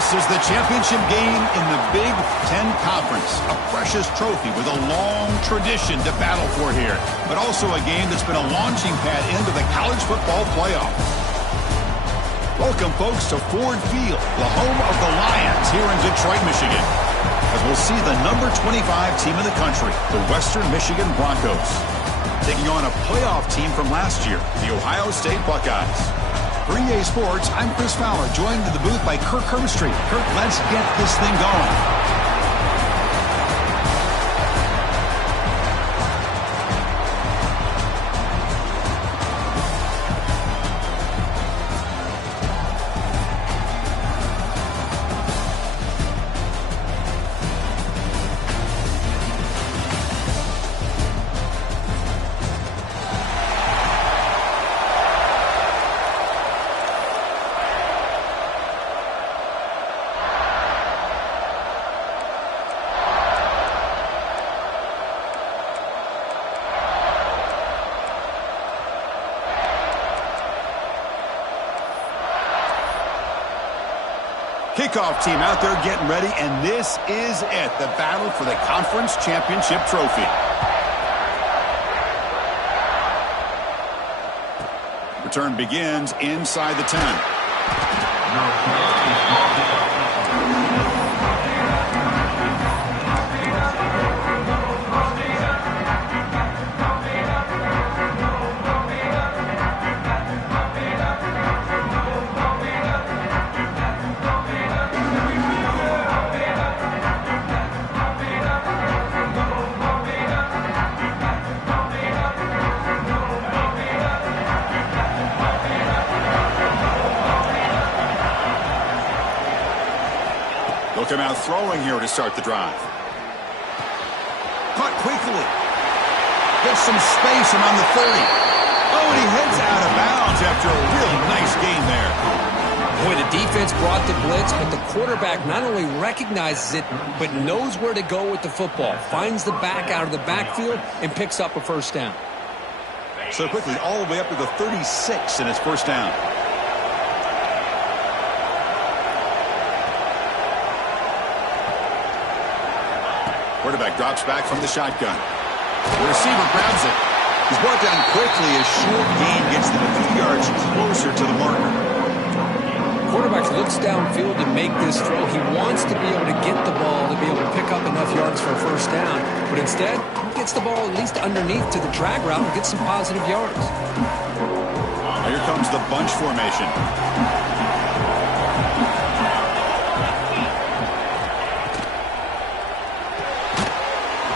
This is the championship game in the Big Ten Conference. A precious trophy with a long tradition to battle for here. But also a game that's been a launching pad into the college football playoff. Welcome, folks, to Ford Field, the home of the Lions here in Detroit, Michigan. As we'll see the number 25 team in the country, the Western Michigan Broncos, taking on a playoff team from last year, the Ohio State Buckeyes. For EA Sports, I'm Chris Fowler, joined in the booth by Kirk Herbstreit. Kirk, let's get this thing going. Kickoff team out there getting ready, and this is it, the battle for the conference championship trophy. Return begins inside the 10. They'll come out throwing here to start the drive. Caught quickly. Gets some space around the 30. Oh, and he heads out of bounds after a really nice gain there. Boy, the defense brought the blitz, but the quarterback not only recognizes it, but knows where to go with the football. Finds the back out of the backfield and picks up a first down. So quickly, all the way up to the 36, and it's first down. Quarterback drops back from the shotgun. The receiver grabs it. He's brought down quickly. A short gain gets them a few yards closer to the marker. Quarterback looks downfield to make this throw. He wants to be able to get the ball to be able to pick up enough yards for a first down. But instead, he gets the ball at least underneath to the drag route and gets some positive yards. Here comes the bunch formation.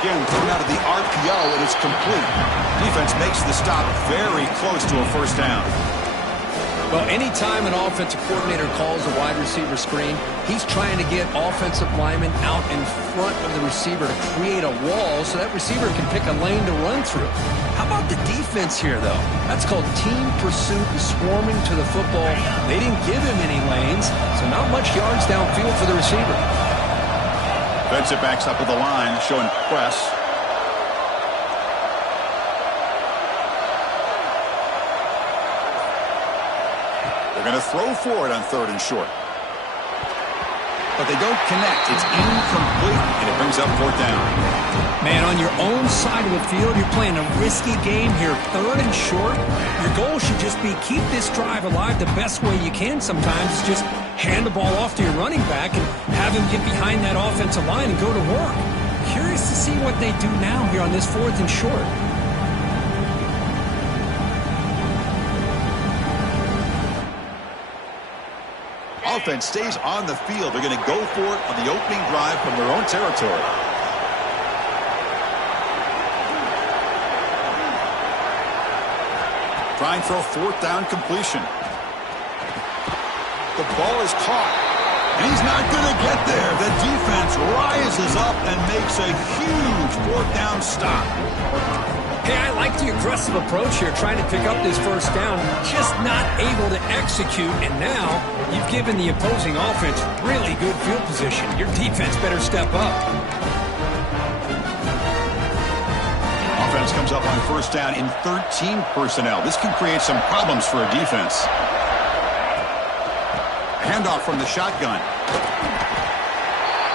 Again, thrown out of the RPO, and it's complete. Defense makes the stop very close to a first down. Well, anytime an offensive coordinator calls a wide receiver screen, he's trying to get offensive linemen out in front of the receiver to create a wall so that receiver can pick a lane to run through. How about the defense here, though? That's called team pursuit and swarming to the football. They didn't give him any lanes, so not much yards downfield for the receiver. Defensive backs up at the line, showing press. They're going to throw for it on 3rd and short. But they don't connect. It's incomplete, and it brings up 4th down. Man, on your own side of the field, you're playing a risky game here. 3rd and short. Your goal should just be keep this drive alive the best way you can sometimes. Is just hand the ball off to your running back and have him get behind that offensive line and go to work. Curious to see what they do now here on this 4th and short. Offense stays on the field. They're going to go for it on the opening drive from their own territory. Trying for a 4th down completion. The ball is caught. And he's not going to get there. The defense rises up and makes a huge 4th down stop. Hey, I like the aggressive approach here, trying to pick up this first down, just not able to execute, and now you've given the opposing offense really good field position. Your defense better step up. Offense comes up on first down in 13 personnel. This can create some problems for a defense. Handoff from the shotgun.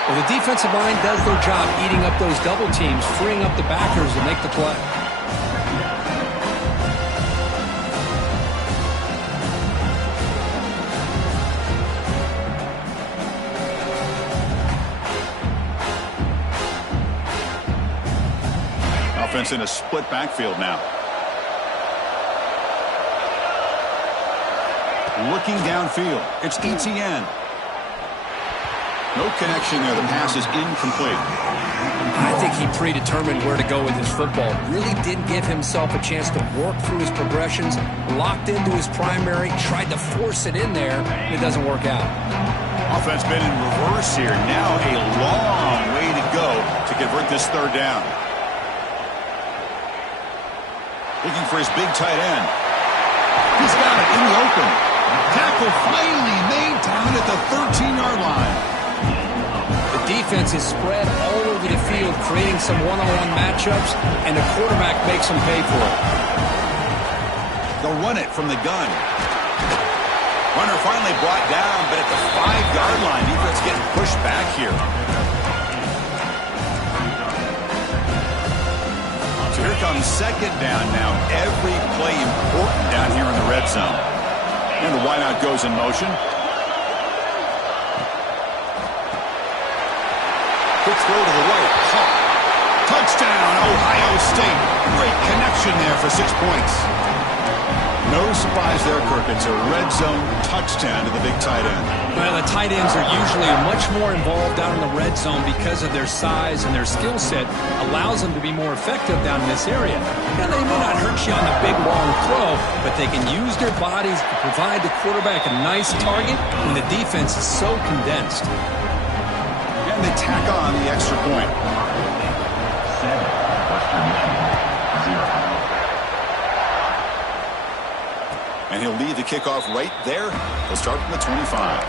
Well, the defensive line does their job eating up those double teams, freeing up the backers to make the play. Offense in a split backfield now. Looking downfield. It's ETN. No connection there. The pass is incomplete. I think he predetermined where to go with his football. Really didn't give himself a chance to work through his progressions. Locked into his primary. Tried to force it in there. And it doesn't work out. Offense been in reverse here. Now a long way to go to convert this third down. Looking for his big tight end. He's got it in the open. Tackle finally made down at the 13-yard line. The defense is spread all over the field, creating some one-on-one matchups, and the quarterback makes them pay for it. They'll run it from the gun. Runner finally brought down, but at the 5-yard line, defense getting pushed back here. So here comes second down now. Every play important down here in the red zone. And the wideout goes in motion. Quick throw to the right. Touchdown, Ohio State. Great connection there for 6 points. No surprise there, Kirk. It's a red zone touchdown to the big tight end. Well, the tight ends are usually much more involved down in the red zone because of their size, and their skill set allows them to be more effective down in this area. Now, they may not hurt you on the big, long throw, but they can use their bodies to provide the quarterback a nice target when the defense is so condensed. And they tack on the extra point. And he'll lead the kickoff right there. He'll start from the 25.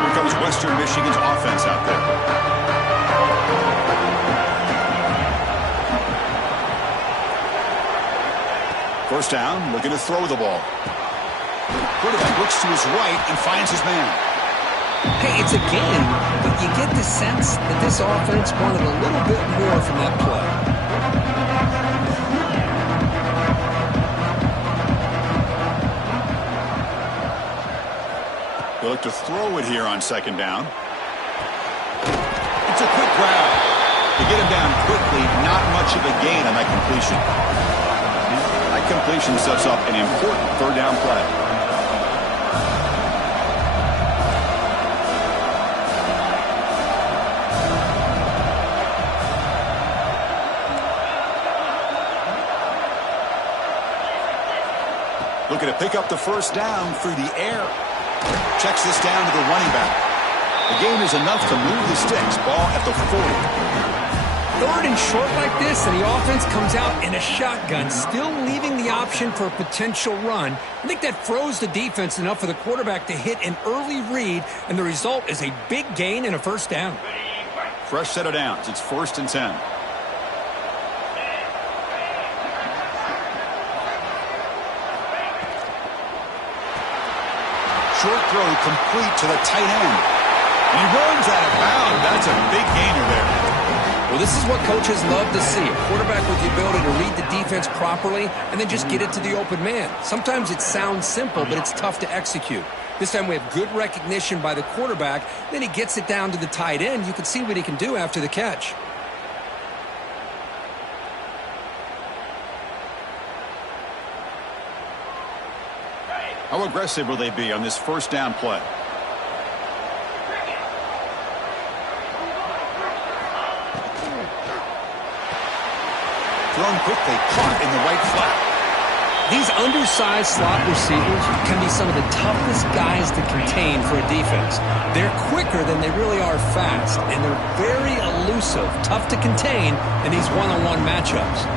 Here comes Western Michigan's offense out there. First down, looking to throw the ball. Quarterback looks to his right and finds his man. Hey, it's a game, but you get the sense that this offense wanted a little bit more from that play. They look to throw it here on second down. It's a quick grab. To get him down quickly, not much of a gain on that completion. That completion sets up an important third down play. Looking to pick up the first down through the air. Checks this down to the running back. The gain is enough to move the sticks. Ball at the 40. Third and short like this, and the offense comes out in a shotgun, still leaving the option for a potential run. I think that froze the defense enough for the quarterback to hit an early read, and the result is a big gain and a first down. Fresh set of downs. It's 1st and 10. Short throw complete to the tight end. And he runs out of bounds. That's a big gainer there. Well, this is what coaches love to see. A quarterback with the ability to read the defense properly and then just get it to the open man. Sometimes it sounds simple, but it's tough to execute. This time we have good recognition by the quarterback. Then he gets it down to the tight end. You can see what he can do after the catch. How aggressive will they be on this first down play? Thrown quickly, caught in the right flat. These undersized slot receivers can be some of the toughest guys to contain for a defense. They're quicker than they really are fast, and they're very elusive, tough to contain in these one-on-one matchups.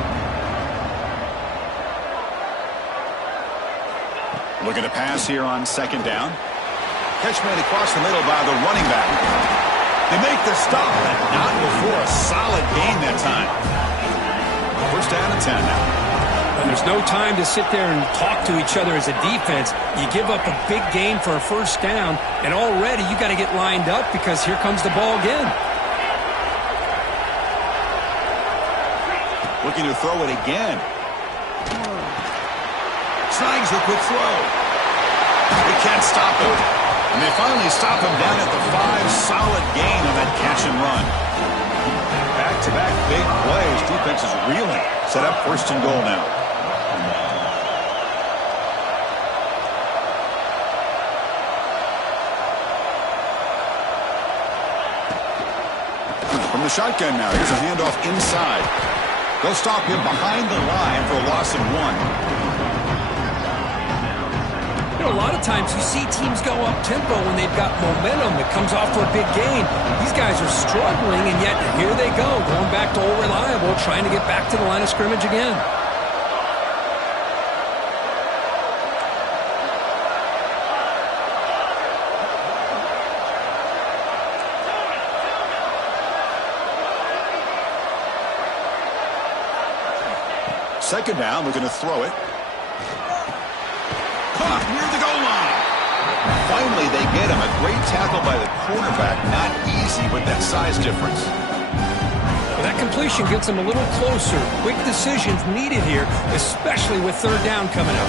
Looking to pass here on second down. Catch made across the middle by the running back. They make the stop, but not before a solid gain that time. First down and 10 now. And there's no time to sit there and talk to each other as a defense. You give up a big gain for a first down, and already you got to get lined up because here comes the ball again. Looking to throw it again. Snags the quick throw. They can't stop him. And they finally stop him down at the 5. Solid gain on that catch and run. Back-to-back big plays. Defense is reeling. Set up first and goal now. From the shotgun now. Here's a handoff inside. They'll stop him behind the line for a loss of 1. You know, a lot of times you see teams go up-tempo when they've got momentum that comes off for a big gain. These guys are struggling, and yet here they go, going back to old reliable, trying to get back to the line of scrimmage again. Second down, looking to throw it. Caught near the goal line. Finally, they get him. A great tackle by the quarterback. Not easy with that size difference. Well, that completion gets them a little closer. Quick decisions needed here, especially with third down coming up.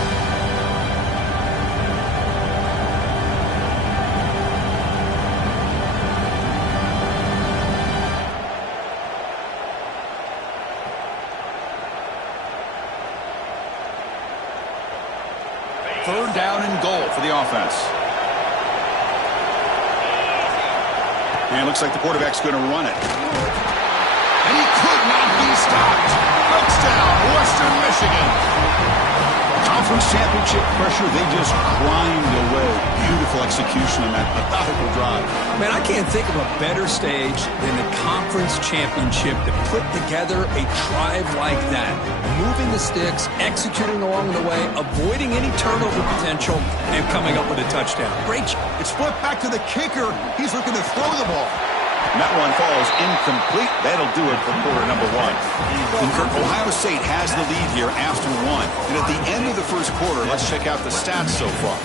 Third down and goal for the offense. And it looks like the quarterback's going to run it. And he could not be stopped. Touchdown, Western Michigan. Conference championship pressure, they just grind away. Beautiful execution on that methodical drive. Man, I can't think of a better stage than the conference championship to put together a drive like that. Moving the sticks, executing along the way, avoiding any turnover potential, and coming up with a touchdown. Great. It's flipped back to the kicker. He's looking to throw the ball. And that one falls incomplete. That'll do it for quarter number 1. Ohio State has the lead here after 1. And at the end of the first quarter, let's check out the stats so far.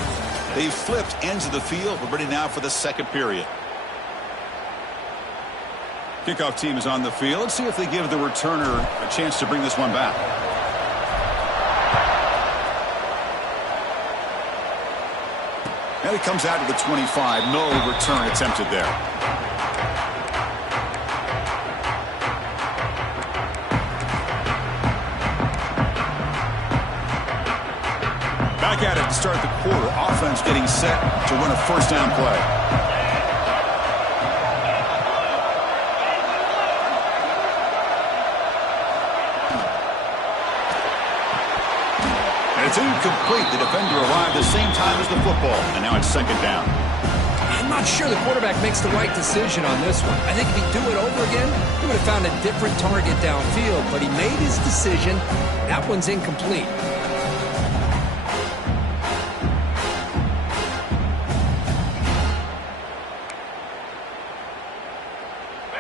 They've flipped ends of the field. We're ready now for the second period. Kickoff team is on the field. Let's see if they give the returner a chance to bring this one back. And it comes out to the 25. No return attempted there. Back at it to start the quarter. Offense getting set to run a first down play. And it's incomplete. The defender arrived the same time as the football. And now it's second down. I'm not sure the quarterback makes the right decision on this one. I think if he'd do it over again, he would have found a different target downfield. But he made his decision. That one's incomplete.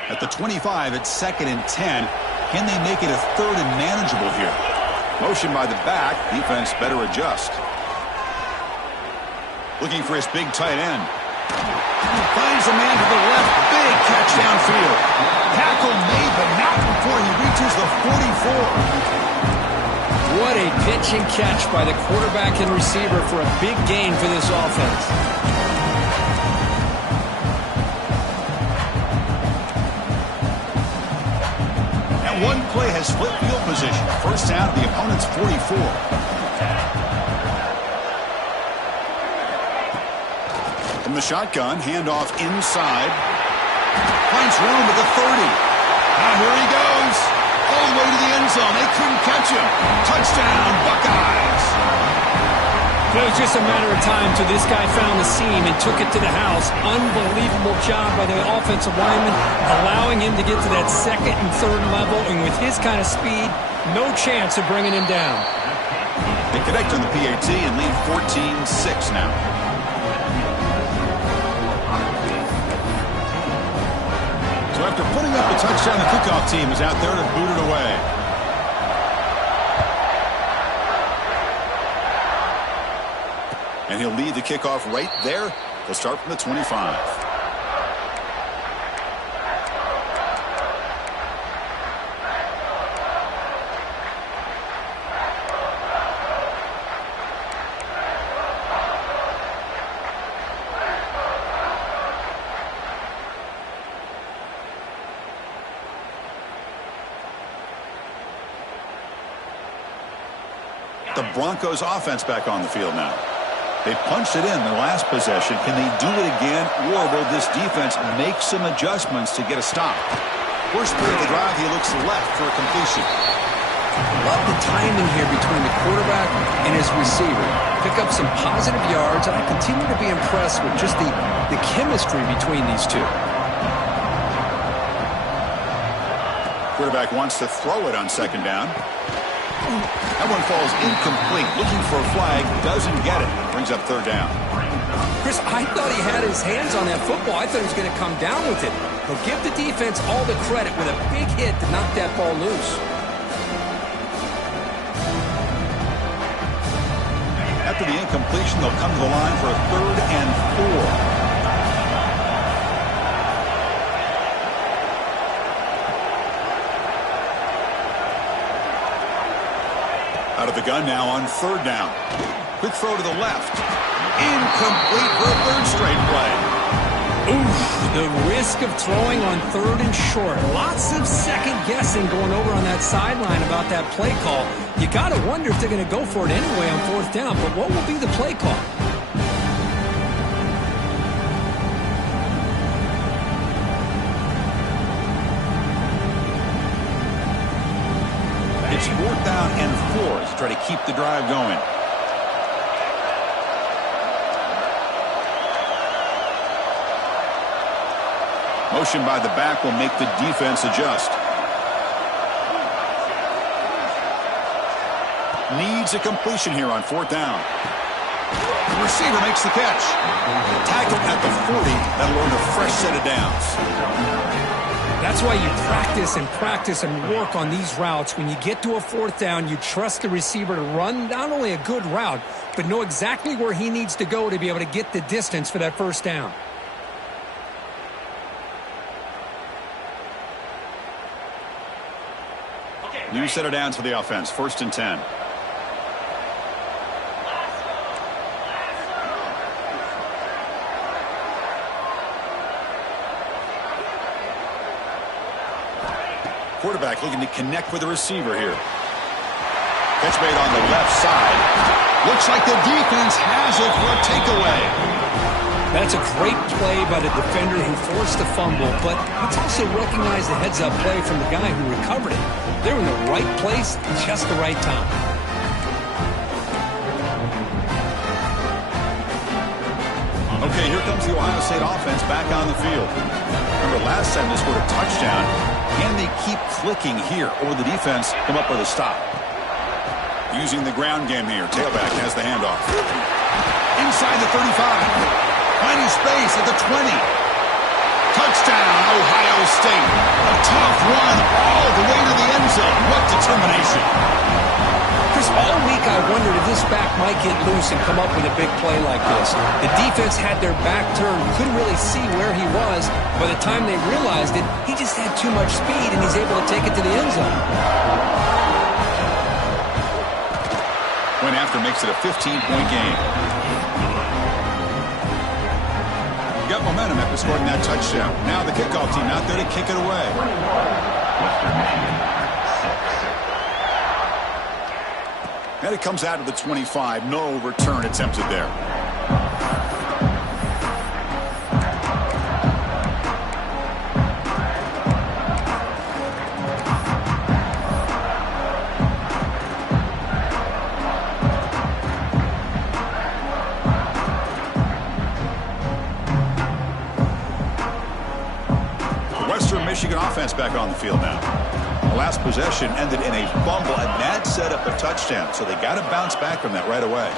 At the 25, it's second and 10. Can they make it a third and manageable here? Motion by the back. Defense better adjust. Looking for his big tight end. Finds a man to the left. Big catch downfield. Tackle made, but not before he reaches the 44. What a pitch and catch by the quarterback and receiver for a big gain for this offense. One play has split field position. First down at the opponent's 44. From the shotgun, handoff inside. Finds room at the 30. Now here he goes. All the way to the end zone. They couldn't catch him. Touchdown, Buckeyes. It was just a matter of time till this guy found the seam and took it to the house. Unbelievable job by the offensive lineman, allowing him to get to that second and third level, and with his kind of speed, no chance of bringing him down. They connect on the PAT and lead 14-6 now. So after putting up a touchdown, the kickoff team is out there to boot it away. And he'll lead the kickoff right there. They'll start from the 25. The Broncos offense back on the field now. They punched it in the last possession. Can they do it again, or will this defense make some adjustments to get a stop? First play of the drive, he looks left for a completion. Love the timing here between the quarterback and his receiver. Pick up some positive yards, and I continue to be impressed with just the chemistry between these two. Quarterback wants to throw it on second down. That one falls incomplete. Looking for a flag, doesn't get it. Brings up third down. Chris, I thought he had his hands on that football. I thought he was going to come down with it. But give the defense all the credit with a big hit to knock that ball loose. After the incompletion, they'll come to the line for a 3rd and 4. Out of the gun now on 3rd down. Quick throw to the left. Incomplete for a 3rd straight play. Oof, the risk of throwing on 3rd and short. Lots of second guessing going over on that sideline about that play call. You got to wonder if they're going to go for it anyway on 4th down, but what will be the play call? It's 4th down and 4 to try to keep the drive going. Motion by the back will make the defense adjust. Needs a completion here on 4th down. The receiver makes the catch. Tackled at the 40. That'll earn a fresh set of downs. That's why you practice and work on these routes. When you get to a 4th down, you trust the receiver to run not only a good route, but know exactly where he needs to go to be able to get the distance for that 1st down. New set of downs for the offense. 1st and 10. Quarterback looking to connect with the receiver here. Catch made on the left side. Looks like the defense has it for a takeaway. That's a great play by the defender who forced the fumble, but let's also recognize the heads-up play from the guy who recovered it. They're in the right place at just the right time. Okay, here comes the Ohio State offense back on the field. Remember, last time they scored a touchdown. Can they keep clicking here, or will the defense come up with a stop? Using the ground game here. Tailback has the handoff. Inside the 35. Finding space at the 20. Touchdown, Ohio State. A tough run all the way to the end zone. What determination. Chris, all week I wondered if this back might get loose and come up with a big play like this. The defense had their back turned, couldn't really see where he was. By the time they realized it, he just had too much speed, and he's able to take it to the end zone. Point after makes it a 15-point game. Got momentum after scoring that touchdown. Now the kickoff team out there to kick it away. And it comes out of the 25. No return attempted there. offense back on the field now. The last possession ended in a fumble, and that set up a touchdown. So they got to bounce back from that right away.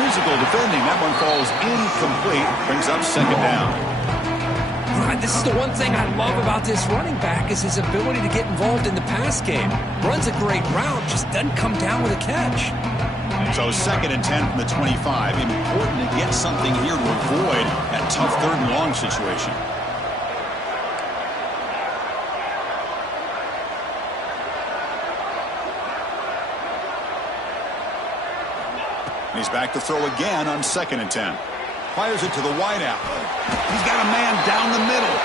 Physical defending. That one falls incomplete. Brings up second down. This is the one thing I love about this running back is his ability to get involved in the pass game. Runs a great route, just doesn't come down with a catch. So 2nd and 10 from the 25. Important to get something here to avoid that tough 3rd and long situation. He's back to throw again on 2nd and 10. Fires it to the wideout. He's got a man down the middle.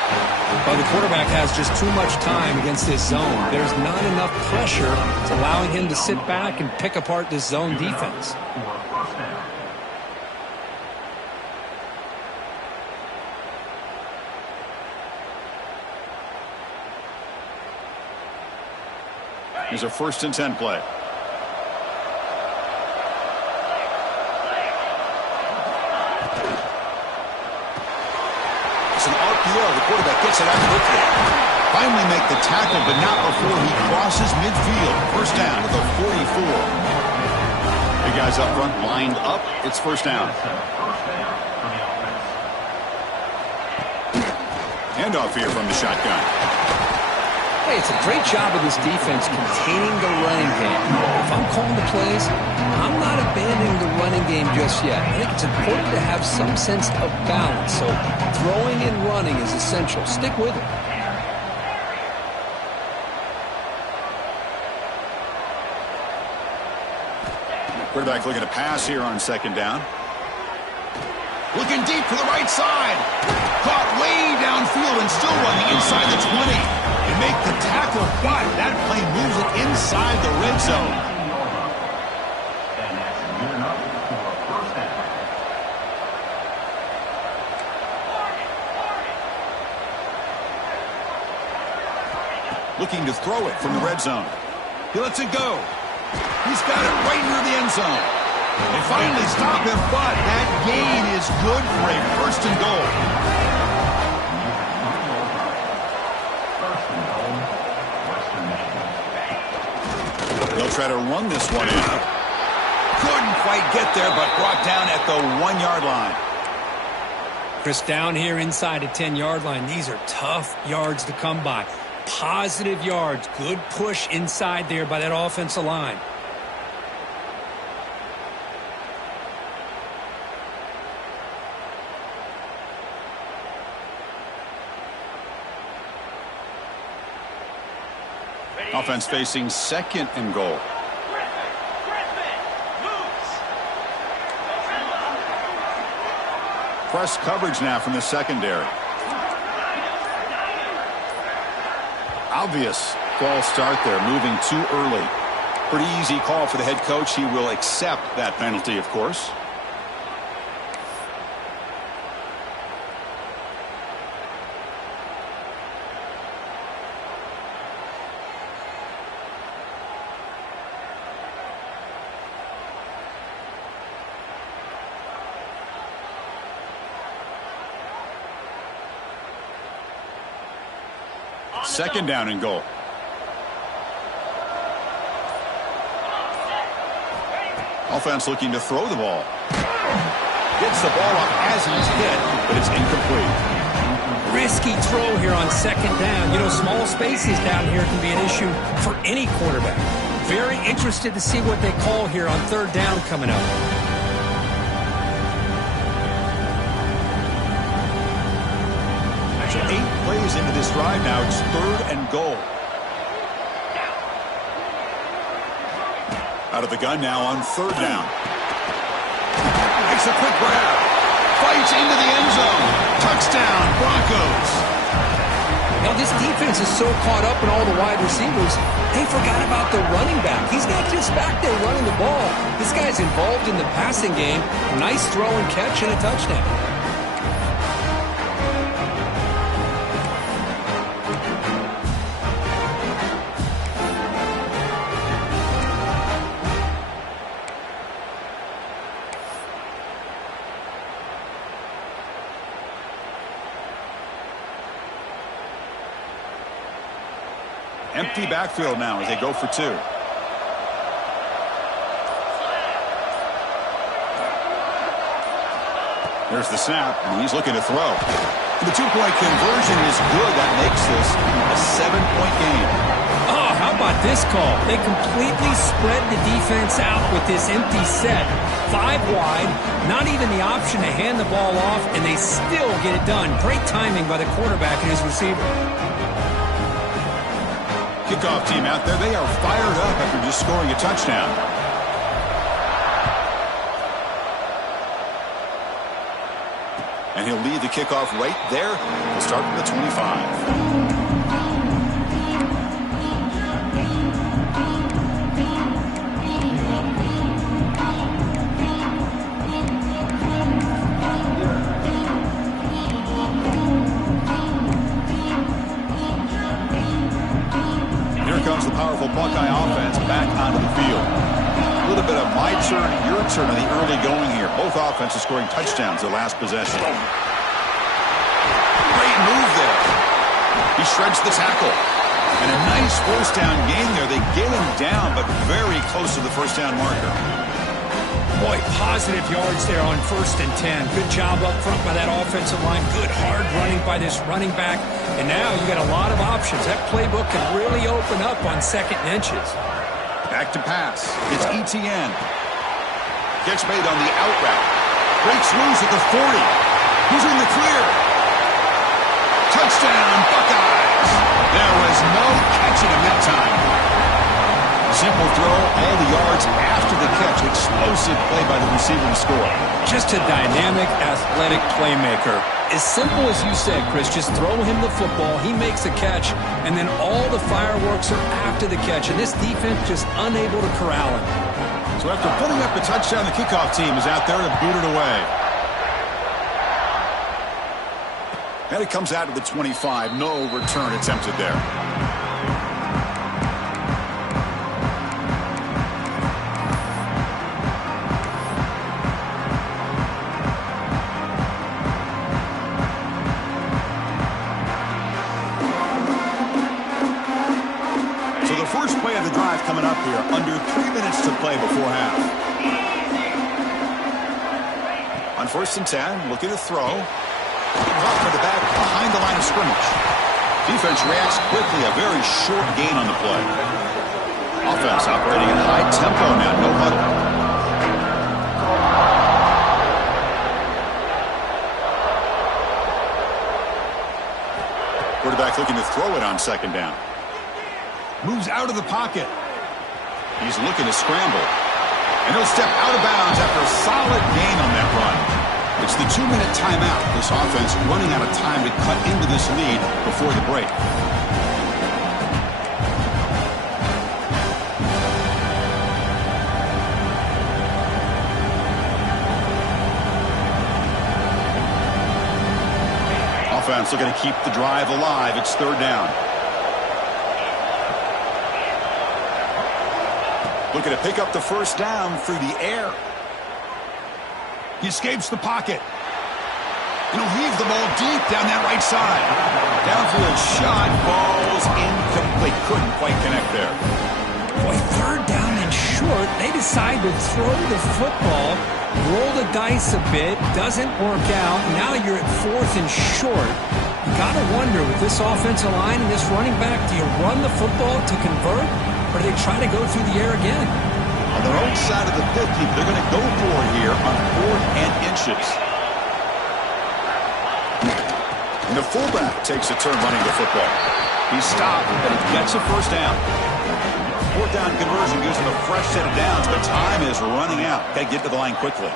Well, the quarterback has just too much time against this zone. There's not enough pressure. It's allowing him to sit back and pick apart this zone defense. Here's a 1st and 10 play. It's an RPO. The quarterback gets it out quickly. Finally make the tackle, but not before he crosses midfield. 1st down to the 44. Big guys up front lined up. It's 1st down. Handoff here from the shotgun. Hey, it's a great job of this defense containing the running game. If I'm calling the plays, I'm not abandoning the running game just yet. I think it's important to have some sense of balance. So throwing and running is essential. Stick with it. Quarterback looking to pass here on 2nd down. Looking deep to the right side. Caught way downfield and still running inside the 20. They make the tackle, but that play moves it inside the red zone. Looking to throw it from the red zone. He lets it go. He's got it right near the end zone. They finally stop him, but that gain is good for a 1st and goal. They'll try to run this one in. Couldn't quite get there, but brought down at the 1-yard line. Chris, down here inside the 10-yard line, these are tough yards to come by. Positive yards. Good push inside there by that offensive line. Offense facing 2nd and goal. Press coverage now from the secondary. Obvious false start there, moving too early. Pretty easy call for the head coach. He will accept that penalty, of course. Second down and goal. Offense looking to throw the ball. Gets the ball up as he's hit, but it's incomplete. Risky throw here on 2nd down. You know, small spaces down here can be an issue for any quarterback. Very interested to see what they call here on 3rd down coming up. So 8 plays into this drive now. It's 3rd and goal. Out of the gun now on 3rd down. Makes a quick grab. Fights into the end zone. Touchdown, Broncos. Now, this defense is so caught up in all the wide receivers, they forgot about the running back. He's not just back there running the ball. This guy's involved in the passing game. Nice throw and catch and a touchdown. Empty backfield now as they go for two. There's the snap, and he's looking to throw. The two-point conversion is good. That makes this a 7-point game. Oh, how about this call? They completely spread the defense out with this empty set. 5 wide, not even the option to hand the ball off, and they still get it done. Great timing by the quarterback and his receiver. Kickoff team out there, they are fired up after just scoring a touchdown. And he'll lead the kickoff right there. We'll start from the 25. Comes the powerful Buckeye offense back onto the field. A little bit of my turn, your turn on the early going here. Both offenses scoring touchdowns their last possession. Great move there. He shreds the tackle. And a nice first down gain there. They get him down, but very close to the first down marker. Boy, positive yards there on 1st and 10. Good job up front by that offensive line. Good hard running by this running back. And now you got a lot of options. That playbook can really open up on 2nd and inches. Back to pass. It's ETN. Gets made on the out route. Breaks loose at the 40. He's in the clear. Touchdown, Buckeyes. There was no catching him that time. Simple throw, all the yards after the catch. Explosive play by the receiver to score. Just a dynamic, athletic playmaker. As simple as you said, Chris, just throw him the football, he makes a catch, and then all the fireworks are after the catch, and this defense just unable to corral him. So after putting up a touchdown, the kickoff team is out there to boot it away. And it comes out to the 25. No return attempted there. Coming up here, under 3 minutes to play before half. On 1st and 10, looking to throw. Caught for the back behind the line of scrimmage. Defense reacts quickly, a very short gain on the play. Offense operating in high tempo now, no huddle. Quarterback looking to throw it on 2nd down. Moves out of the pocket. He's looking to scramble. And he'll step out of bounds after a solid gain on that run. It's the 2-minute timeout. This offense running out of time to cut into this lead before the break. Offense looking to keep the drive alive. It's 3rd down. Looking to pick up the first down through the air. He escapes the pocket. And he'll heave the ball deep down that right side. Downfield shot falls incomplete. Couldn't quite connect there. Boy, 3rd down and short. They decide to throw the football, roll the dice a bit, doesn't work out. Now you're at 4th and short. You got to wonder, with this offensive line and this running back, do you run the football to convert? Or do they try to go through the air again? On their own side of the 50, they're going to go for it here on 4th and inches. And the fullback takes a turn running the football. He's stopped, but he gets a first down. 4th down conversion gives him a fresh set of downs, but time is running out. Got to get to the line quickly.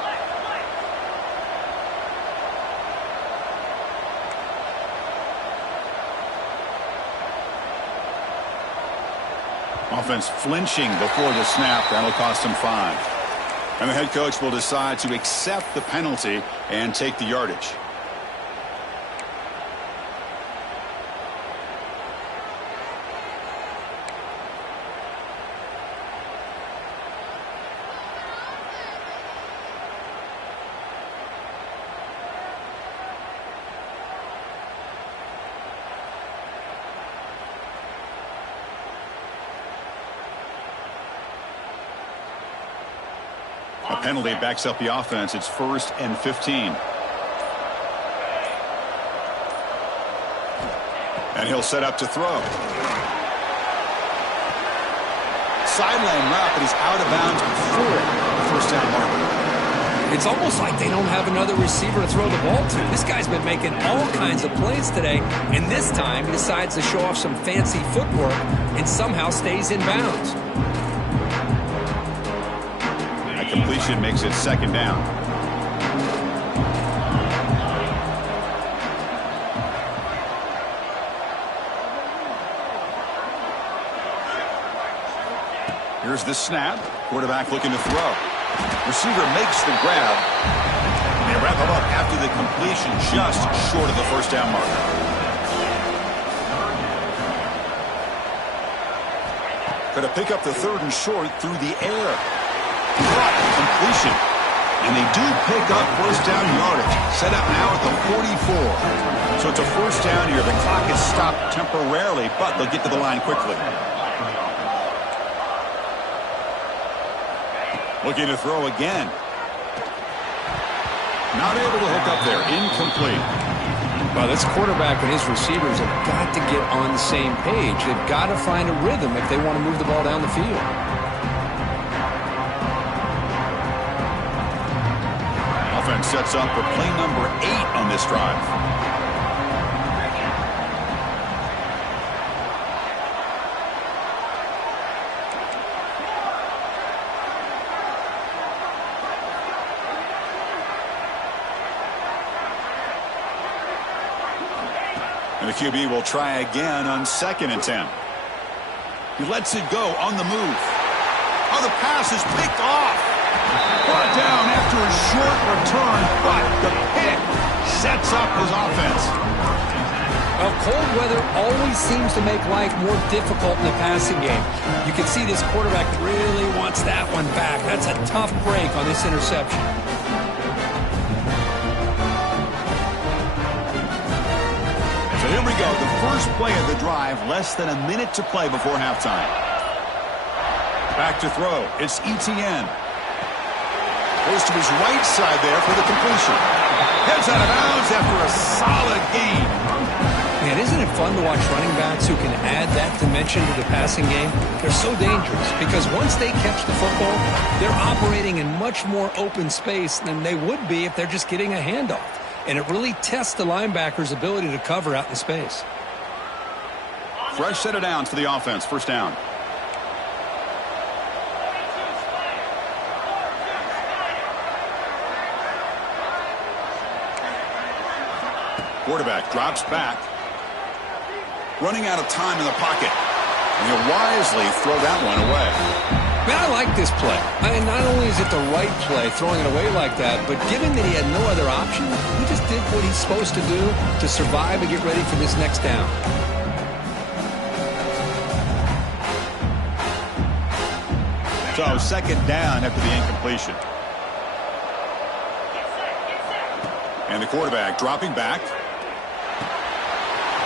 Offense flinching before the snap. That'll cost him 5. And the head coach will decide to accept the penalty and take the yardage. A penalty backs up the offense. It's 1st and 15. And he'll set up to throw. Sideline route, but he's out of bounds before the first down marker. It's almost like they don't have another receiver to throw the ball to. This guy's been making all kinds of plays today, and this time he decides to show off some fancy footwork and somehow stays in bounds. A completion makes it 2nd down. Here's the snap. Quarterback looking to throw. Receiver makes the grab. They wrap him up after the completion, just short of the first down marker. Going to pick up the 3rd and short through the air. Completion. And they do pick up first down yardage. Set up now at the 44. So it's a first down here. The clock is stopped temporarily, but they'll get to the line quickly. Looking to throw again. Not able to hook up there. Incomplete. Well, this quarterback and his receivers have got to get on the same page. They've got to find a rhythm if they want to move the ball down the field. Offense sets up for play number 8 on this drive. And the QB will try again on 2nd and 10. He lets it go on the move. Oh, the pass is picked off. Brought down after a short return, but the pick sets up his offense. Well, cold weather always seems to make life more difficult in the passing game. You can see this quarterback really wants that one back. That's a tough break on this interception. So here we go, the first play of the drive, less than a minute to play before halftime. Back to throw, it's Etienne. Goes to his right side there for the completion. Heads out of bounds after a solid gain. Man, isn't it fun to watch running backs who can add that dimension to the passing game? They're so dangerous because once they catch the football, they're operating in much more open space than they would be if they're just getting a handoff. And it really tests the linebacker's ability to cover out in space. Fresh set of downs for the offense. First down. Quarterback drops back. Running out of time in the pocket. And he'll wisely throw that one away. Man, I like this play. I mean, not only is it the right play, throwing it away like that, but given that he had no other option, he just did what he's supposed to do to survive and get ready for this next down. So, second down after the incompletion. And the quarterback dropping back.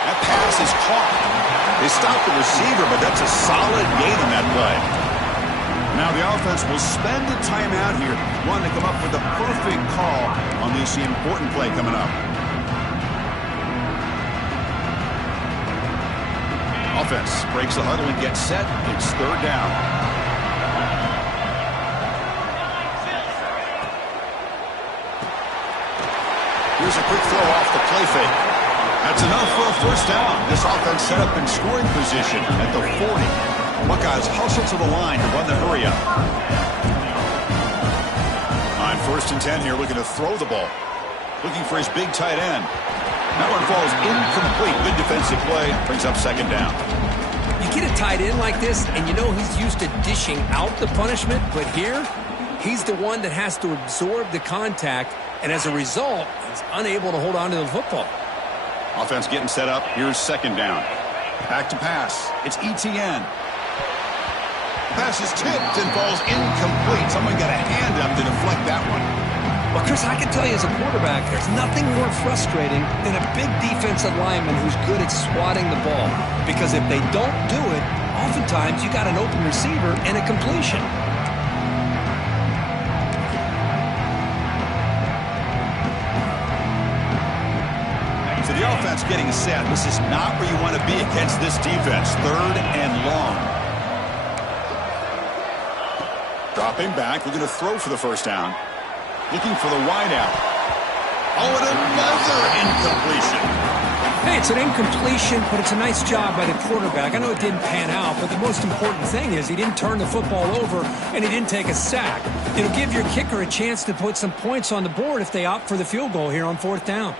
That pass is caught. They stopped the receiver, but that's a solid gain on that play. Now the offense will spend the timeout here, wanting to come up with a perfect call on this important play coming up. Offense breaks the huddle and gets set. It's third down. Here's a quick throw off the play fake. That's enough for a first down. This offense set up in scoring position at the 40. Buckeyes hustle to the line to run the hurry up. On 1st and 10 here, looking to throw the ball. Looking for his big tight end. That one falls incomplete. Good defensive play. Brings up second down. You get a tight end like this, and you know he's used to dishing out the punishment, but here, he's the one that has to absorb the contact, and as a result, he's unable to hold on to the football. Offense getting set up. Here's second down. Back to pass. It's Etienne. Pass is tipped and falls incomplete. Someone got a hand up to deflect that one. Well, Chris, I can tell you as a quarterback, there's nothing more frustrating than a big defensive lineman who's good at swatting the ball. Because if they don't do it, oftentimes you got an open receiver and a completion. defense getting set. This is not where you want to be against this defense. 3rd and long. Dropping back, looking to throw for the first down. Looking for the wide out. Oh, and another incompletion. Hey, it's an incompletion, but it's a nice job by the quarterback. I know it didn't pan out, but the most important thing is he didn't turn the football over and he didn't take a sack. It'll give your kicker a chance to put some points on the board if they opt for the field goal here on 4th down.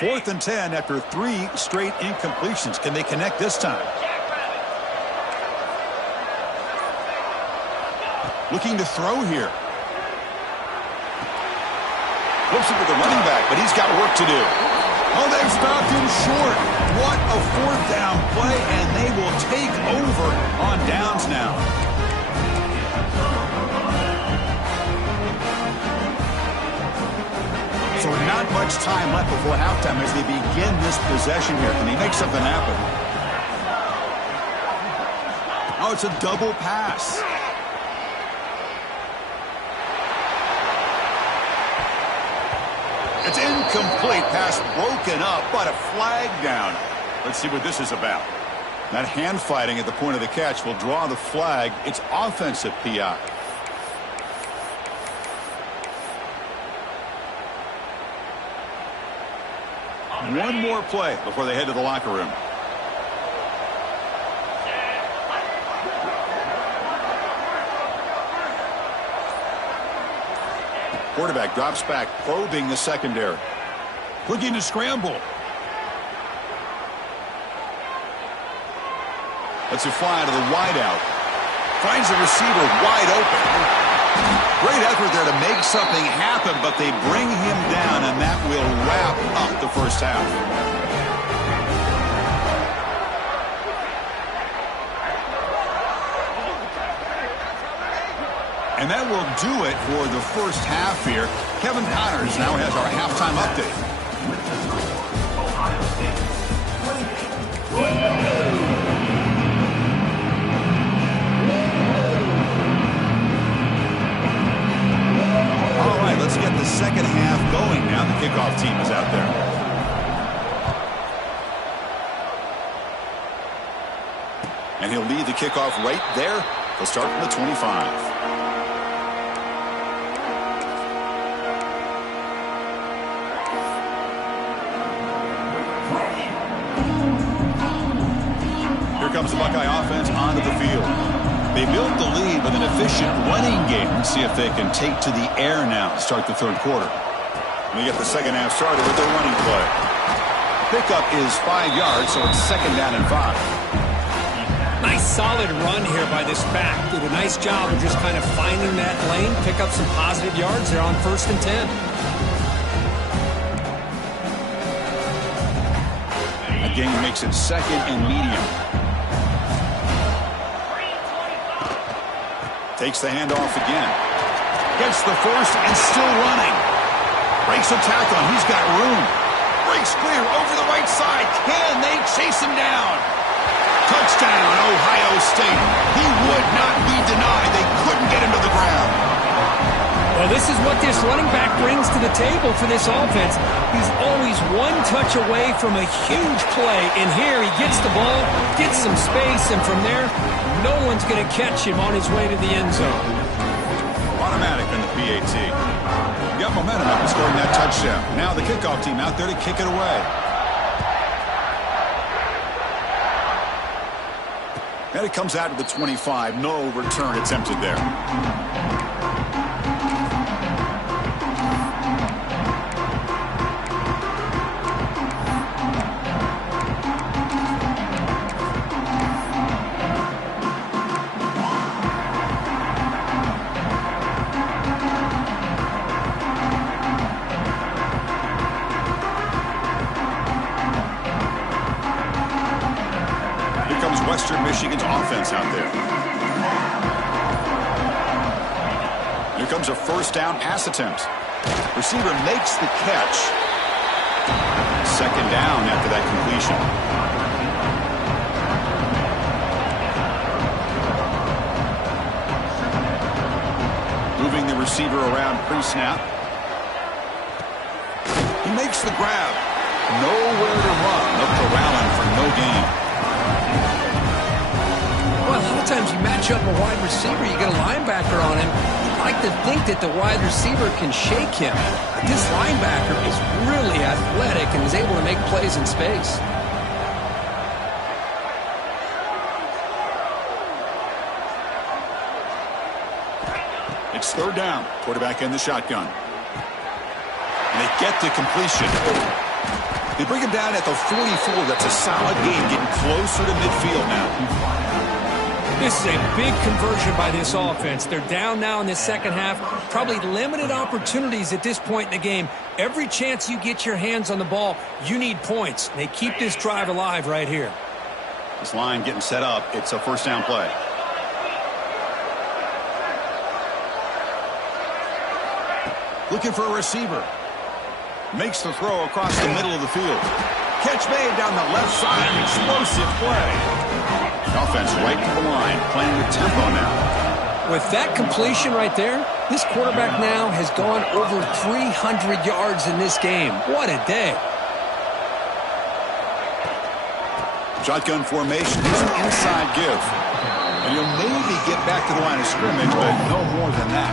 Fourth and 10 after 3 straight incompletions. Can they connect this time? Looking to throw here. Flips it to the running back, but he's got work to do. Oh, they've stopped him short. What a 4th down play, and they will take over on downs now. So not much time left before halftime as they begin this possession here. Can they make something happen? Oh, it's a double pass. It's incomplete. Pass broken up, but a flag down. Let's see what this is about. That hand fighting at the point of the catch will draw the flag. It's offensive PI. One more play before they head to the locker room. Quarterback drops back, probing the secondary. Looking to scramble. Lets it fly to the wideout. Finds the receiver wide open. Great effort there to make something happen, but they bring him down, and that will wrap up the first half. And that will do it for the first half here. Kevin Connors now has our halftime update. All right, let's get the second half going now. The kickoff team is out there. And he'll lead the kickoff right there. He'll start from the 25. Comes the Buckeye offense onto the field. They built the lead with an efficient running game. Let's see if they can take to the air now to start the third quarter. We get the second half started with their running play. Pickup is 5 yards, so it's 2nd down and 5. Nice solid run here by this back. Did a nice job of just kind of finding that lane, pick up some positive yards there on 1st and 10. Again, makes it 2nd and medium. Takes the handoff again. Gets the first and still running. Breaks a tackle, and he's got room. Breaks clear over the right side. Can they chase him down? Touchdown, Ohio State. He would not be denied. They couldn't get him to the ground. Well, this is what this running back brings to the table for this offense. He's always one touch away from a huge play. And here he gets the ball, gets some space, and from there, no one's going to catch him on his way to the end zone. Automatic in the PAT. Got momentum after scoring that touchdown. Now the kickoff team out there to kick it away. And it comes out to the 25. No return attempted there. Western Michigan's offense out there. Here comes a 1st down pass attempt. Receiver makes the catch. Second down after that completion. Moving the receiver around pre-snap. He makes the grab. Nowhere to run. They'll corral him for no gain. Well, a lot of times you match up a wide receiver, you get a linebacker on him. You'd like to think that the wide receiver can shake him. But this linebacker is really athletic and is able to make plays in space. It's third down. Quarterback in the shotgun. And they get the completion. They bring him down at the 44. That's a solid gain, getting closer to midfield now. This is a big conversion by this offense. They're down now in the second half. Probably limited opportunities at this point in the game. Every chance you get your hands on the ball, you need points. They keep this drive alive right here. This line getting set up. It's a first down play. Looking for a receiver. Makes the throw across the middle of the field. Catch made down the left side. Explosive play. Offense right to the line, playing with tempo now. With that completion right there, this quarterback now has gone over 300 yards in this game. What a day. Shotgun formation. Here's an inside give. And he'll maybe get back to the line of scrimmage, but no more than that.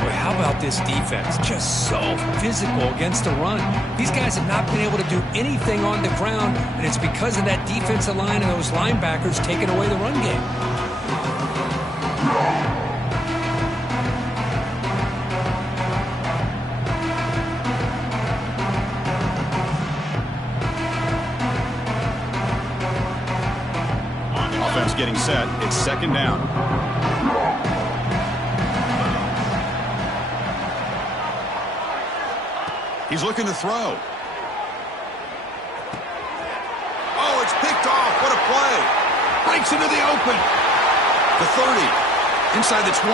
Boy, how about this defense? Just so physical against the run. These guys have not been able to do anything on the ground, and it's because of that defensive line and those linebackers taking away the run game. Offense getting set. It's second down. He's looking to throw. Oh, it's picked off. What a play. Breaks into the open. The 30. Inside the 20.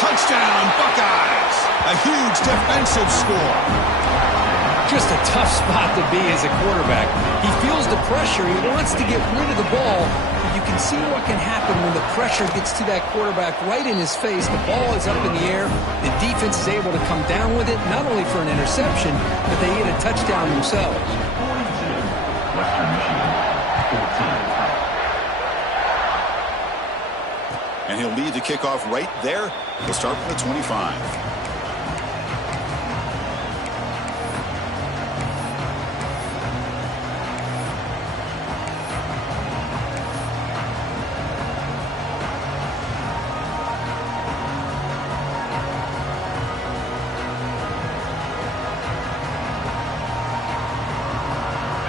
Touchdown, Buckeyes. A huge defensive score. Just a tough spot to be as a quarterback. He feels the pressure. He wants to get rid of the ball. But you can see what can happen when the pressure gets to that quarterback right in his face. The ball is up in the air. The defense is able to come down with it, not only for an interception, but they get a touchdown themselves. And he'll lead the kickoff right there. He'll start from the 25.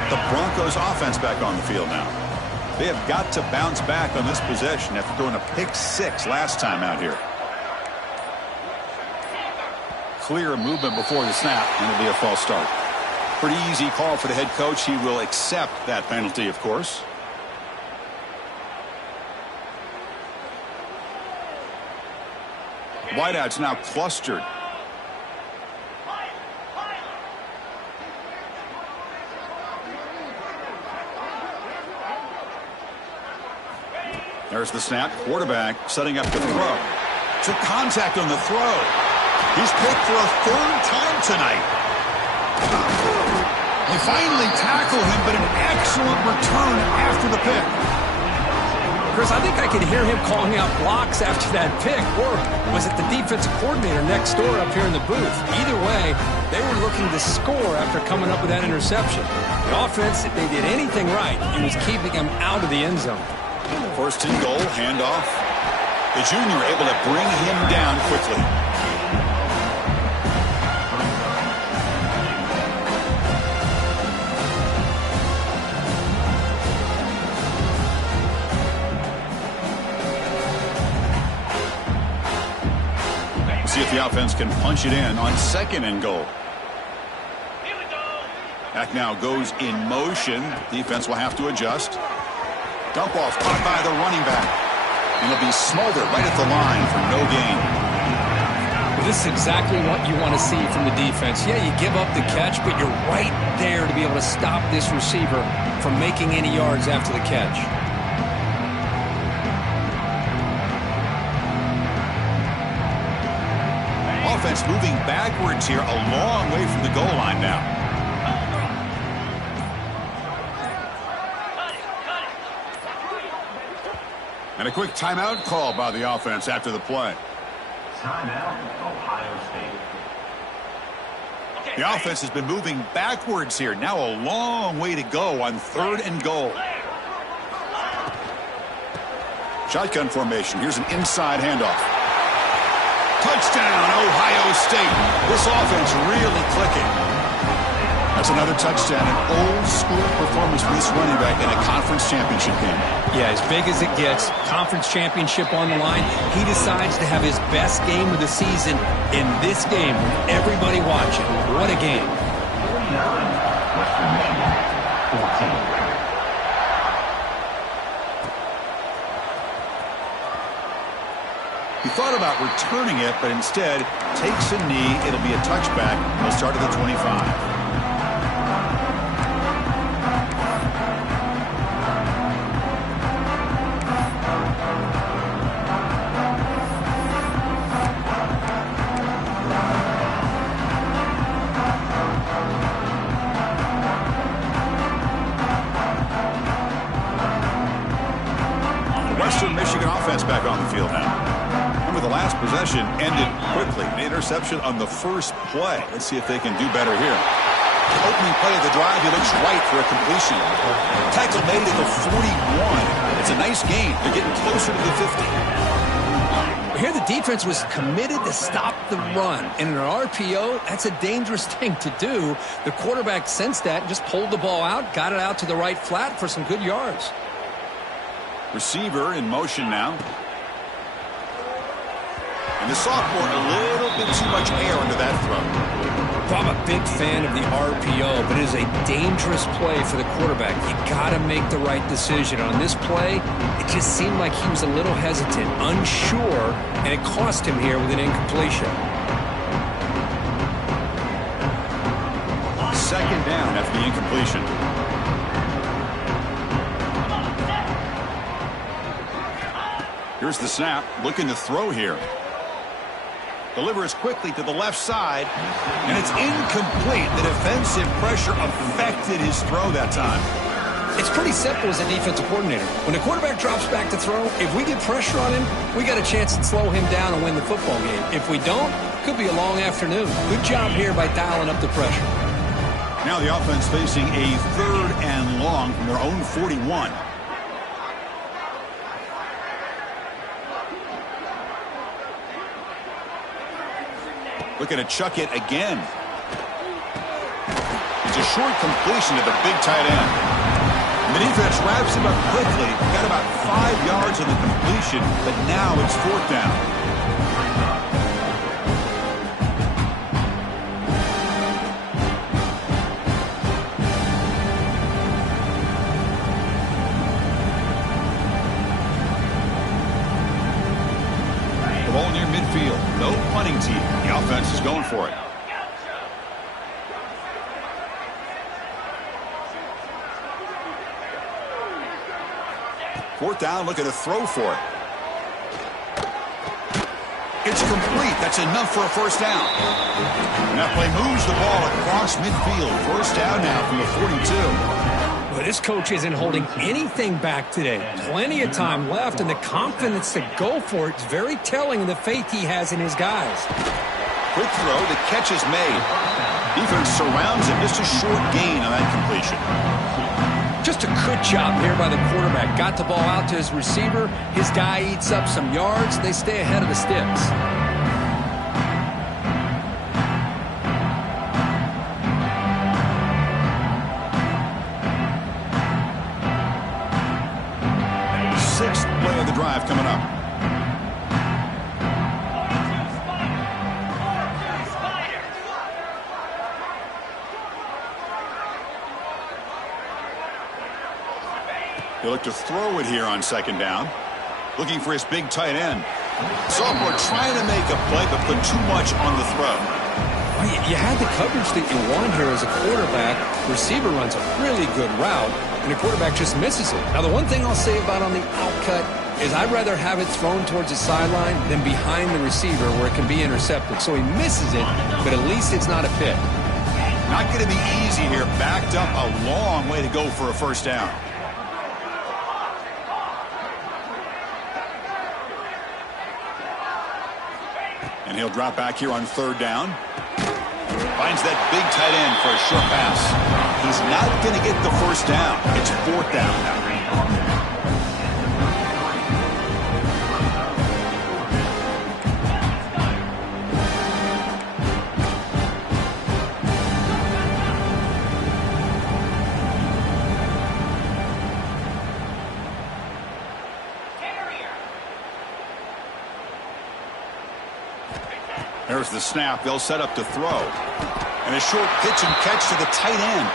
The Broncos offense back on the field now. They have got to bounce back on this possession after throwing a pick six last time out here. Clear movement before the snap, and it'll be a false start. Pretty easy call for the head coach. He will accept that penalty, of course. Wideouts now clustered. There's the snap. Quarterback setting up the throw. Took contact on the throw. He's picked for a third time tonight. They finally tackle him, but an excellent return after the pick. Chris, I think I could hear him calling out blocks after that pick. Or was it the defensive coordinator next door up here in the booth? Either way, they were looking to score after coming up with that interception. The offense, if they did anything right, it was keeping him out of the end zone. First and goal, handoff. The junior able to bring him down quickly. See if the offense can punch it in on second and goal. Back now goes in motion. Defense will have to adjust. Dump off caught by the running back. And it'll be smothered right at the line for no gain. This is exactly what you want to see from the defense. Yeah, you give up the catch, but you're right there to be able to stop this receiver from making any yards after the catch. Offense moving backwards here, a long way from the goal line now. And a quick timeout call by the offense after the play. Timeout, Ohio State. The offense has been moving backwards here. Now a long way to go on 3rd and goal. Shotgun formation. Here's an inside handoff. Touchdown, Ohio State. This offense really clicking. That's another touchdown. An old-school performance for this running back in a conference championship game. Yeah, as big as it gets, conference championship on the line. He decides to have his best game of the season in this game with everybody watching. What a game. 49, Western Michigan, 14. He thought about returning it, but instead takes a knee. It'll be a touchback. He'll start at the 25. Western Michigan offense back on the field now. Remember, the last possession ended quickly. An interception on the first play. Let's see if they can do better here. Opening play of the drive, he looks right for a completion. Tackle made at the 41. It's a nice gain. They're getting closer to the 50. Here the defense was committed to stop the run. And in an RPO, that's a dangerous thing to do. The quarterback sensed that and just pulled the ball out, got it out to the right flat for some good yards. Receiver in motion now. And the sophomore, a little bit too much air into that throw. I'm a big fan of the RPO, but it is a dangerous play for the quarterback. You got to make the right decision. On this play, it just seemed like he was a little hesitant, unsure, and it cost him here with an incompletion. 2nd down after the incompletion. Here's the snap, looking to throw here. Delivers quickly to the left side, and it's incomplete. The defensive pressure affected his throw that time. It's pretty simple as a defensive coordinator. When the quarterback drops back to throw, if we get pressure on him, we got a chance to slow him down and win the football game. If we don't, it could be a long afternoon. Good job here by dialing up the pressure. Now the offense facing a 3rd and long from their own 41. Looking to chuck it again. It's a short completion to the big tight end. And the defense wraps him up quickly. Got about 5 yards on the completion, but now it's 4th down. The ball near midfield. No punting team. The offense is going for it. Fourth down, looking to throw for it. It's complete. That's enough for a 1st down. And that play moves the ball across midfield. 1st down now from the 42. But this coach isn't holding anything back today. Plenty of time left, and the confidence to go for it is very telling of the faith he has in his guys. Quick throw. The catch is made. Defense surrounds him. Just a short gain on that completion. Just a good job here by the quarterback. Got the ball out to his receiver. His guy eats up some yards. They stay ahead of the sticks. Sixth play of the drive coming up. He'll look to throw it here on 2nd down. Looking for his big tight end. Sophomore trying to make a play, but put too much on the throw. You had the coverage that you want here as a quarterback. Receiver runs a really good route, and the quarterback just misses it. Now, the one thing I'll say about on the outcut is I'd rather have it thrown towards the sideline than behind the receiver where it can be intercepted. So he misses it, but at least it's not a pick. Not going to be easy here. Backed up a long way to go for a first down. And he'll drop back here on third down. Finds that big tight end for a short pass. He's not going to get the first down. It's fourth down now. There's the snap. They'll set up to throw. And a short pitch and catch to the tight end.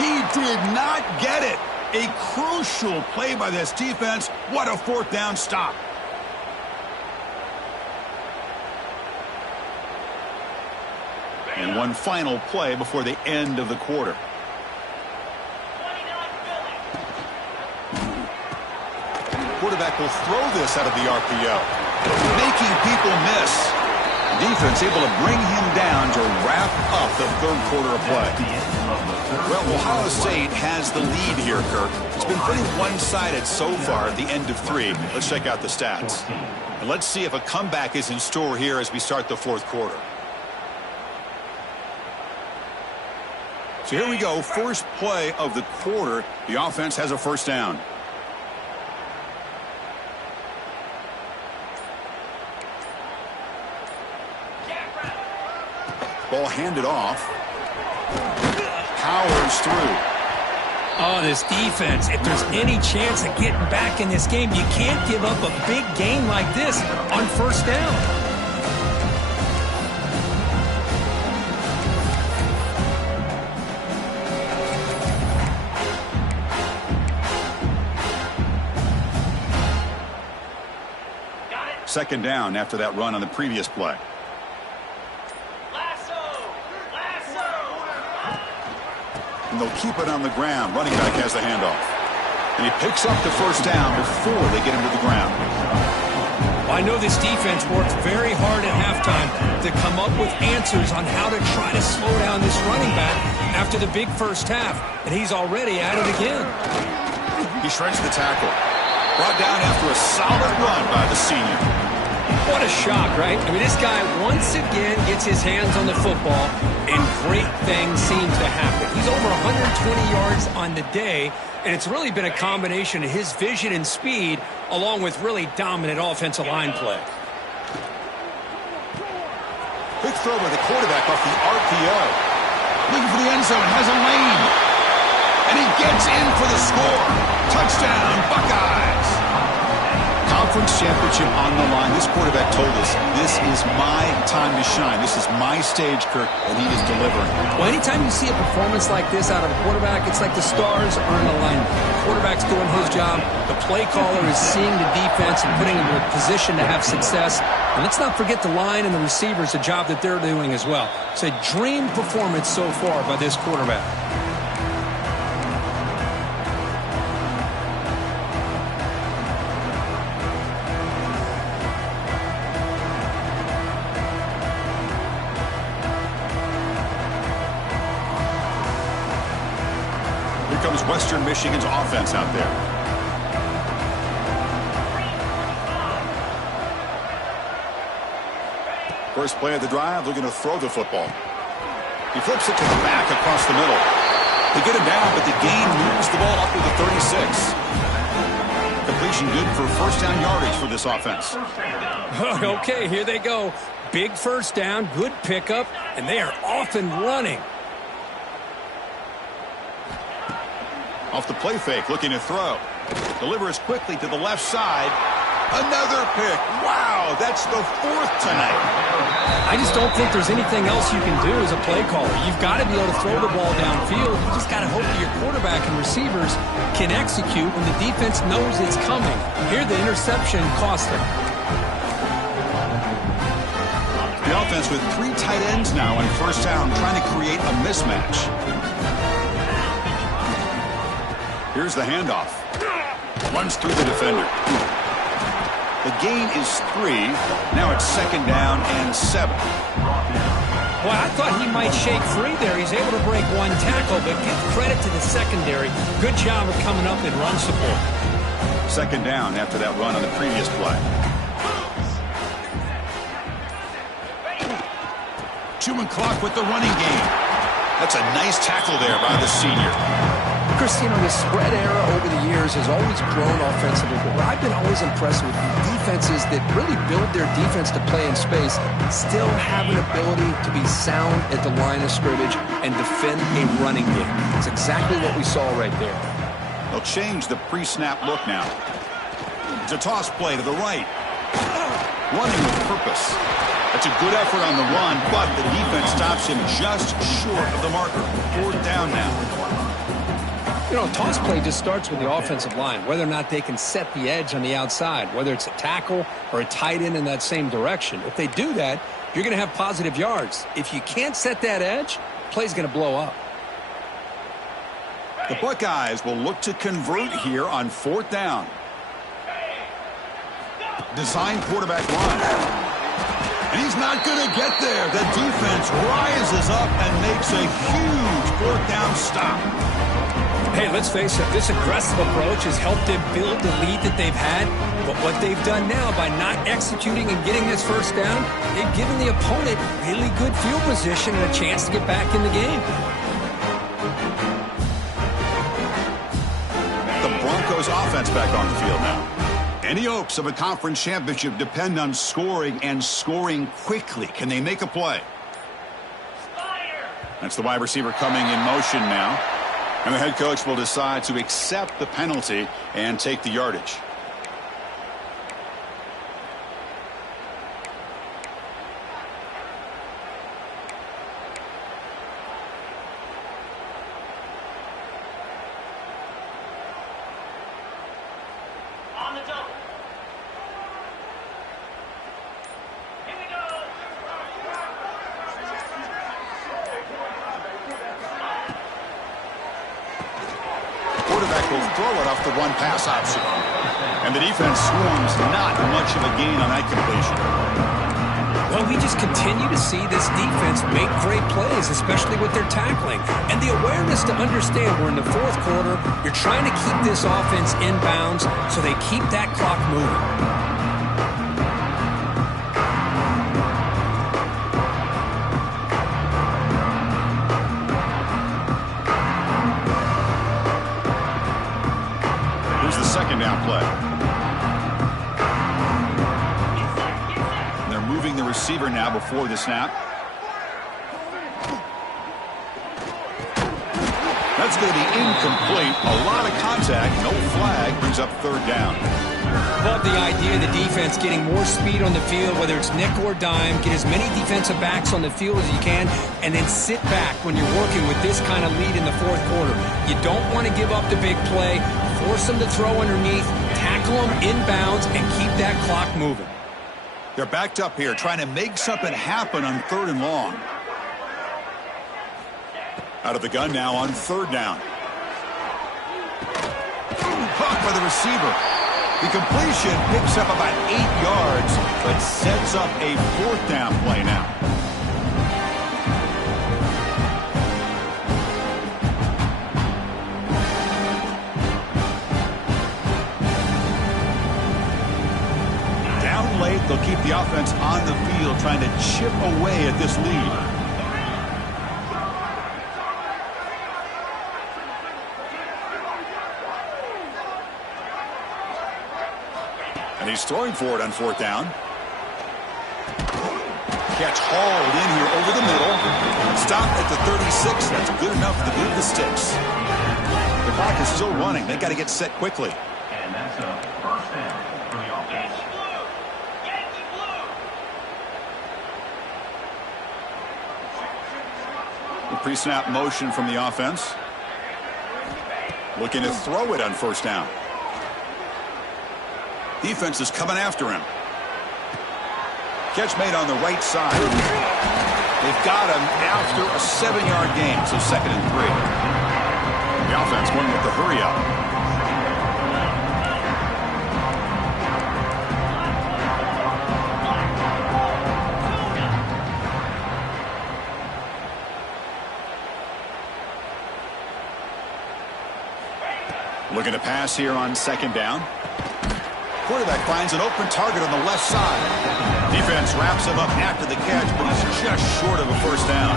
He did not get it. A crucial play by this defense. What a fourth down stop. And one final play before the end of the quarter. Quarterback will throw this out of the RPO, making people miss. Defense able to bring him down to wrap up the third quarter of play. Well, Ohio State has the lead here, Kirk. It's been pretty one-sided so far at the end of three. Let's check out the stats. And let's see if a comeback is in store here as we start the fourth quarter. So here we go. First play of the quarter. The offense has a first down. Ball handed off. Powers through. Oh, this defense, if there's any chance of getting back in this game, you can't give up a big game like this on first down. Second down after that run on the previous play. And they'll keep it on the ground. Running back has the handoff. And he picks up the first down before they get him to the ground. I know this defense worked very hard at halftime to come up with answers on how to try to slow down this running back after the big first half. And he's already at it again. He shreds the tackle. Brought down after a solid run by the senior. What a shock, right? I mean, this guy once again gets his hands on the football, and great things seem to happen. He's over 120 yards on the day, and it's really been a combination of his vision and speed along with really dominant offensive line play. Quick throw by the quarterback off the RPO. Looking for the end zone, has a lane. And he gets in for the score. Touchdown, Buckeyes. Conference championship on the line. This quarterback told us, this is my time to shine. This is my stage, Kirk, and he is delivering. Well, anytime you see a performance like this out of a quarterback, it's like the stars are in alignment. The quarterback's doing his job. The play caller is seeing the defense and putting him in a position to have success. And let's not forget the line and the receivers, the job that they're doing as well. It's a dream performance so far by this quarterback. Comes Western Michigan's offense out there. First play of the drive, looking to throw the football. He flips it to the back across the middle. They get him down, but the gain moves the ball up to the 36. Completion good for first down yardage for this offense. Okay, here they go. Big first down, good pickup, and they are off and running. Off the play fake, looking to throw. Delivers quickly to the left side. Another pick. Wow, that's the fourth tonight. I just don't think there's anything else you can do as a play caller. You've got to be able to throw the ball downfield. You just got to hope that your quarterback and receivers can execute when the defense knows it's coming. Here, the interception cost them. The offense with 3 tight ends now on first down, trying to create a mismatch. Here's the handoff. Runs through the defender. The gain is 3. Now it's 2nd down and 7. Well, I thought he might shake free there. He's able to break 1 tackle, but give credit to the secondary. Good job of coming up in run support. 2nd down after that run on the previous play. Chewing clock with the running game. That's a nice tackle there by the senior. Chris, you know, the spread era over the years has always grown offensively, but I've been always impressed with defenses that really build their defense to play in space, still have an ability to be sound at the line of scrimmage and defend a running game. It's exactly what we saw right there. They'll change the pre-snap look now. It's a toss play to the right. Running with purpose. That's a good effort on the run, but the defense stops him just short of the marker. 4th down now. You know, toss play just starts with the offensive line, whether or not they can set the edge on the outside, whether it's a tackle or a tight end in that same direction. If they do that, you're going to have positive yards. If you can't set that edge, play's going to blow up. The Buckeyes will look to convert here on 4th down. Design quarterback run. And he's not going to get there. The defense rises up and makes a huge 4th down stop. Hey, let's face it, this aggressive approach has helped them build the lead that they've had. But what they've done now by not executing and getting this 1st down, they've given the opponent really good field position and a chance to get back in the game. The Broncos offense back on the field now. Any hopes of a conference championship depend on scoring and scoring quickly. Can they make a play? That's the wide receiver coming in motion now. And the head coach will decide to accept the penalty and take the yardage. On the double. Here we go. Quarterback will throw it off the run-pass option. And the defense swarms not much of a gain on that completion. Well, we just continue to see this defense make great plays, especially with their tackling. And the awareness to understand we're in the 4th quarter, you're trying to keep this offense in bounds so they keep that clock moving. Here's the 2nd down play. And they're moving the receiver now before the snap. That's going to be incomplete. A lot of contact. No flag. Brings up 3rd down. Love the idea of the defense getting more speed on the field, whether it's nickel or dime. Get as many defensive backs on the field as you can, and then sit back when you're working with this kind of lead in the 4th quarter. You don't want to give up the big play. Force them to throw underneath, tackle them inbounds, and keep that clock moving. They're backed up here, trying to make something happen on 3rd and long. Out of the gun now on 3rd down. Caught by the receiver. The completion picks up about 8 yards, but sets up a 4th down play now. Down late, they'll keep the offense on the field, trying to chip away at this lead. And he's throwing for it on 4th down. Catch hauled in here over the middle. Stop at the 36. That's good enough to move the sticks. The clock is still running. They got to get set quickly. And that's a 1st down for the offense. The pre-snap motion from the offense. Looking to throw it on 1st down. Defense is coming after him. Catch made on the right side. They've got him after a 7-yard gain, so 2nd and 3. The offense going with the hurry up. Looking to pass here on 2nd down. Quarterback finds an open target on the left side. Defense wraps him up after the catch, but he's just short of a 1st down.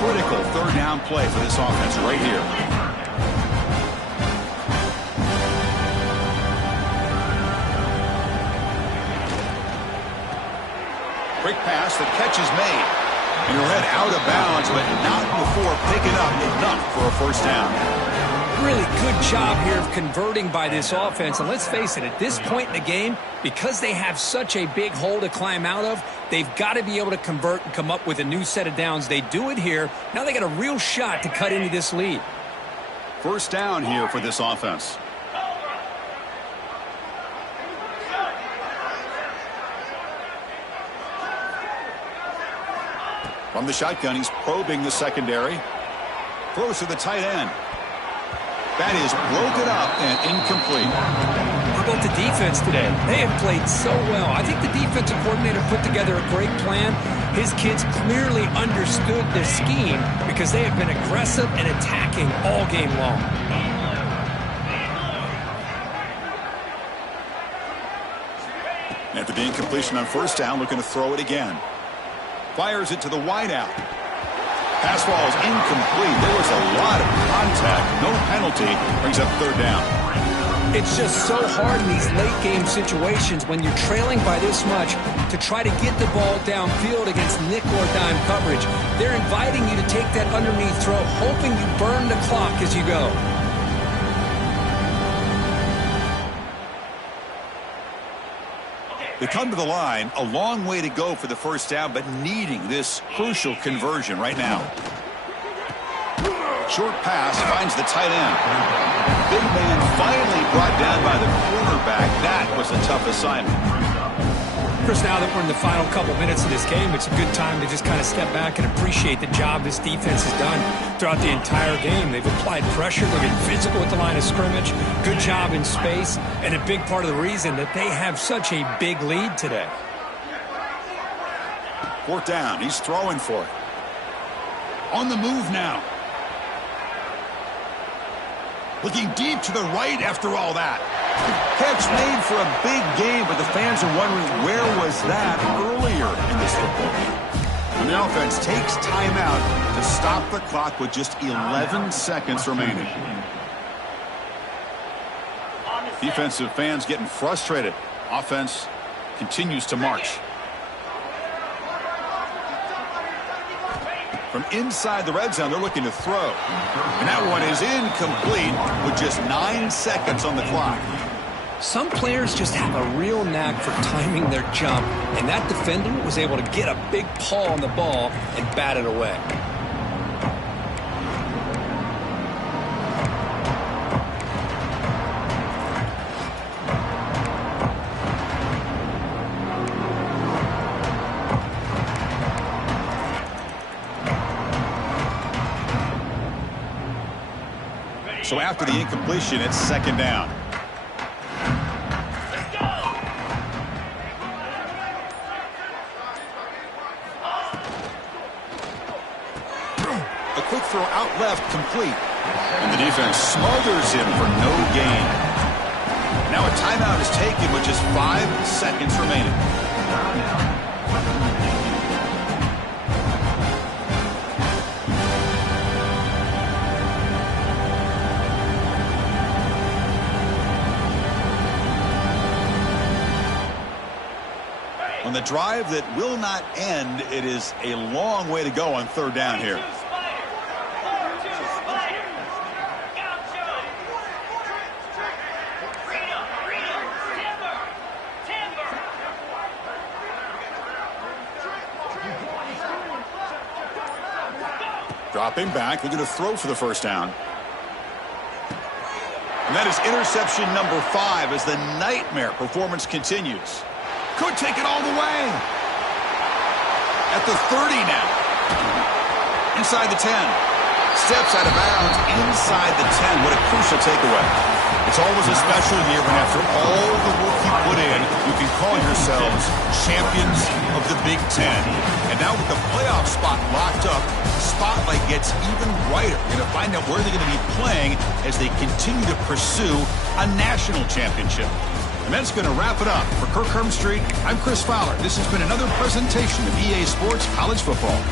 Critical 3rd down play for this offense right here. Quick pass, the catch is made. And he'll head out of bounds, but not before picking up enough for a 1st down. Really good job here of converting by this offense. And let's face it, at this point in the game, because they have such a big hole to climb out of, they've got to be able to convert and come up with a new set of downs. They do it here. Now they got a real shot to cut into this lead. 1st down here for this offense. From the shotgun, he's probing the secondary. Throws to the tight end. That is broken up and incomplete. How about the defense today? They have played so well. I think the defensive coordinator put together a great plan. His kids clearly understood the scheme because they have been aggressive and attacking all game long. After the incompletion on 1st down, looking to throw it again. Fires it to the wideout. Pass ball is incomplete. There was a lot of contact. No penalty. Brings up 3rd down. It's just so hard in these late game situations when you're trailing by this much to try to get the ball downfield against nickel or dime coverage. They're inviting you to take that underneath throw, hoping you burn the clock as you go. They come to the line, a long way to go for the 1st down, but needing this crucial conversion right now. Short pass finds the tight end. Big man finally brought down by the cornerback. That was a tough assignment. Chris, now that we're in the final couple minutes of this game, it's a good time to just kind of step back and appreciate the job this defense has done throughout the entire game. They've applied pressure. They're getting physical at the line of scrimmage. Good job in space. And a big part of the reason that they have such a big lead today. 4th down. He's throwing for it. On the move now. Looking deep to the right after all that. Catch made for a big game, but the fans are wondering where was that earlier in this football game. And the offense takes timeout to stop the clock with just 11 seconds remaining. Defensive fans getting frustrated. Offense continues to march. From inside the red zone, they're looking to throw. And that one is incomplete with just 9 seconds on the clock. Some players just have a real knack for timing their jump, and that defender was able to get a big paw on the ball and bat it away. So after the incompletion, it's 2nd down. A quick throw out left, complete. And the defense smothers him for no gain. Now a timeout is taken with just 5 seconds remaining. On the drive that will not end, it is a long way to go on 3rd down here. Dropping back, looking to throw for the 1st down. And that is interception number 5 as the nightmare performance continues. Could take it all the way. At the 30 now. Inside the 10. Steps out of bounds inside the 10. What a crucial takeaway. It's always a special year when after all the work you put in, you can call yourselves champions of the Big Ten. And now with the playoff spot locked up, the spotlight gets even brighter. You're going to find out where they're going to be playing as they continue to pursue a national championship. And that's going to wrap it up. For Kirk Street, I'm Chris Fowler. This has been another presentation of EA Sports College Football.